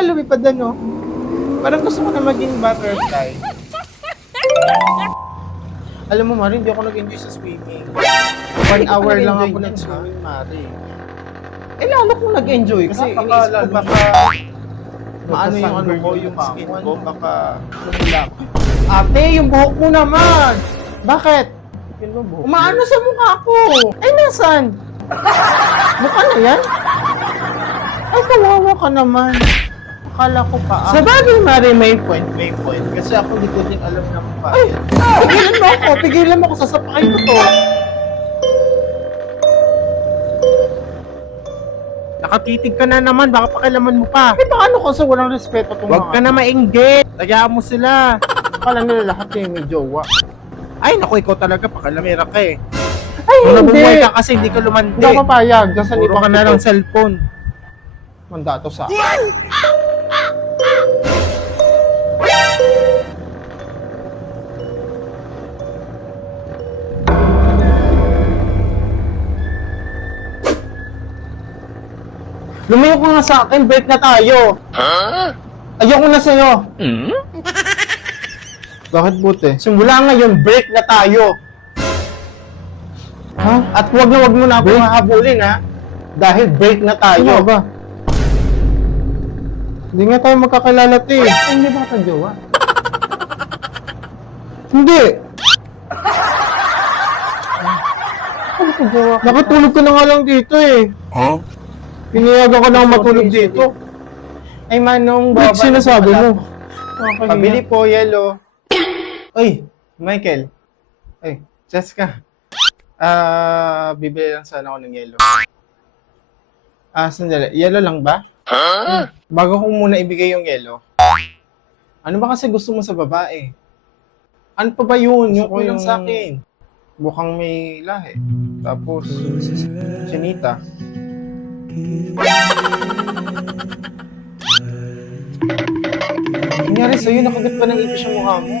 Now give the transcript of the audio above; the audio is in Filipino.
pala lumipad ano. Parang gusto ko na maging butterfly. Alam mo, Mari, hindi ako nag-enjoy sa swimming. 1 hour lang ako nag-swimming, Mari. Eh, lalo kong nag-enjoy Kasi ka. iniisip ko Lalo baka maano yung ano ko, yung pa. skin ko, baka lumulak. Ate, yung buhok mo naman. Bakit? Yun mo buhok. Umaano sa mukha ko? Ay, nasan? Mukha na yan? Ay, kawawa ka naman. Akala ko pa. Sa bagay, Mari, may point. Kasi ako hindi ko din alam na mukha. Ay, pigilan mo ako, sasapakin ko to. Nakatitig ka na naman, baka pakilaman mo pa. Eh, paano kasi walang respeto tong Huwag ka na mainggit. Tagayan mo sila. Akala nila lahat kayo may jowa. Ay, naku, ikaw talaga, pakilamera ka eh. Ay, Nung hindi. nabubuhay ka kasi hindi ka lumandi. Hindi ako papayag. Diyan sa Puro ka na lang cellphone. Mandato sa akin. Lumayo ka nga sa akin, break na tayo. Ayoko na sa'yo. Bakit buti? Simula ngayon, break na tayo. Ha? At wag mo na ako hahabulin, ha? Dahil break na tayo. Ano ba? Hindi nga tayo magkakilala, te. Ay, hindi ba ka jowa? Hindi. Ano ka jowa? Nakatulog ka na nga lang dito eh. Huh? Pinayagan ka na matulog dito. Ay, Manong, Ba't sinasabi mo? Pabili po, yellow. Uy, Michael. Ay, Jessica. Bibili lang sana ako ng yellow. Sandali. Yellow lang ba? Bago ko muna ibigay yung yellow. Ano ba kasi gusto mo sa babae? Ano pa ba yun? Yung Gusto ko kulang yung- sa akin. Mukhang may lahi. Tapos, chinita. Nangyari sa'yo, nakagat pa ng ipis yung mukha mo.